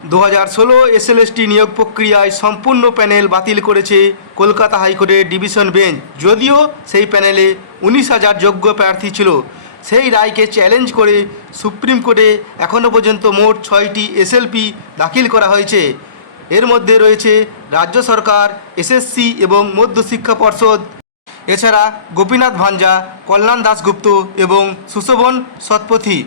দু হাজার ষোলো এসএলএসটি নিয়োগ প্রক্রিয়ায় সম্পূর্ণ প্যানেল বাতিল করেছে কলকাতা হাইকোর্টের ডিভিশন বেঞ্চ। যদিও সেই প্যানেলে উনিশ হাজার যোগ্য প্রার্থী ছিল। সেই রায়কে চ্যালেঞ্জ করে সুপ্রিম কোর্টে এখনও পর্যন্ত মোট ছয়টি এসএলপি দাখিল করা হয়েছে। এর মধ্যে রয়েছে রাজ্য সরকার এসএসসি এবং মধ্যশিক্ষা পর্ষদ। এছাড়া গোপীনাথ ভাঞ্জা, কল্যাণ দাশগুপ্ত এবং সুশোভন শতপথী।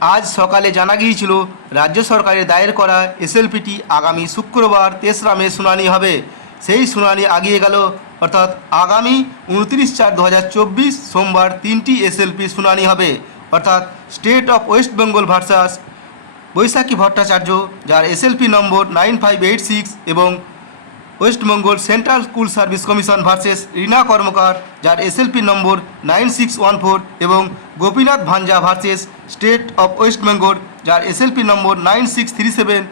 আজ সকালে জানা গিয়েছিল, রাজ্য সরকারের দায়ের করা এসএলপিটি আগামী শুক্রবার তেসরা মে শুনানি হবে। সেই শুনানি আগিয়ে গেল, অর্থাৎ আগামী উনত্রিশ চার দু সোমবার তিনটি এসএলপি শুনানি হবে, অর্থাৎ state of West Bengal versus Baishakhi Bhattacharya, যার SLP number nine five eight six এবং West Bengal central school service commission versus Rina Karmakar, যার SLP number nine six one four এবং Gopinath Bhanja versus state of West Bengal, যার SLP number nine six three seven.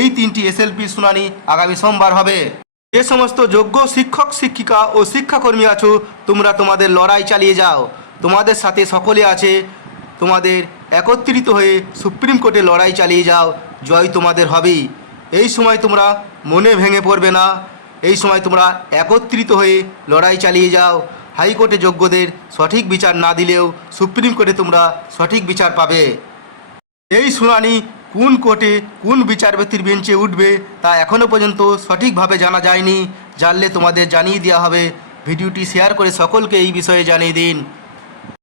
এই তিনটি SLP শুনানি আগামী সোমবার হবে। যে সমস্ত যোগ্য শিক্ষক, শিক্ষিকা ও শিক্ষাকর্মী আছো, তোমরা তোমাদের লড়াই চালিয়ে যাও। তোমাদের সাথে সকলে আছে, তোমাদের একত্রিত হয়ে সুপ্রিম কোর্টে লড়াই চালিয়ে যাও। জয় তোমাদের হবেই। এই সময় তোমরা মনে ভেঙে পড়বে না। এই সময় তোমরা একত্রিত হয়ে লড়াই চালিয়ে যাও। হাইকোর্টে যোগ্যদের সঠিক বিচার না দিলেও সুপ্রিম কোর্টে তোমরা সঠিক বিচার পাবে। এই শুনানি কোন কোর্টে কোন বিচারপতির বেঞ্চে উঠবে তা এখনও পর্যন্ত সঠিকভাবে জানা যায়নি। জানলে তোমাদের জানিয়ে দেওয়া হবে। ভিডিওটি শেয়ার করে সকলকে এই বিষয়ে জানিয়ে দিন।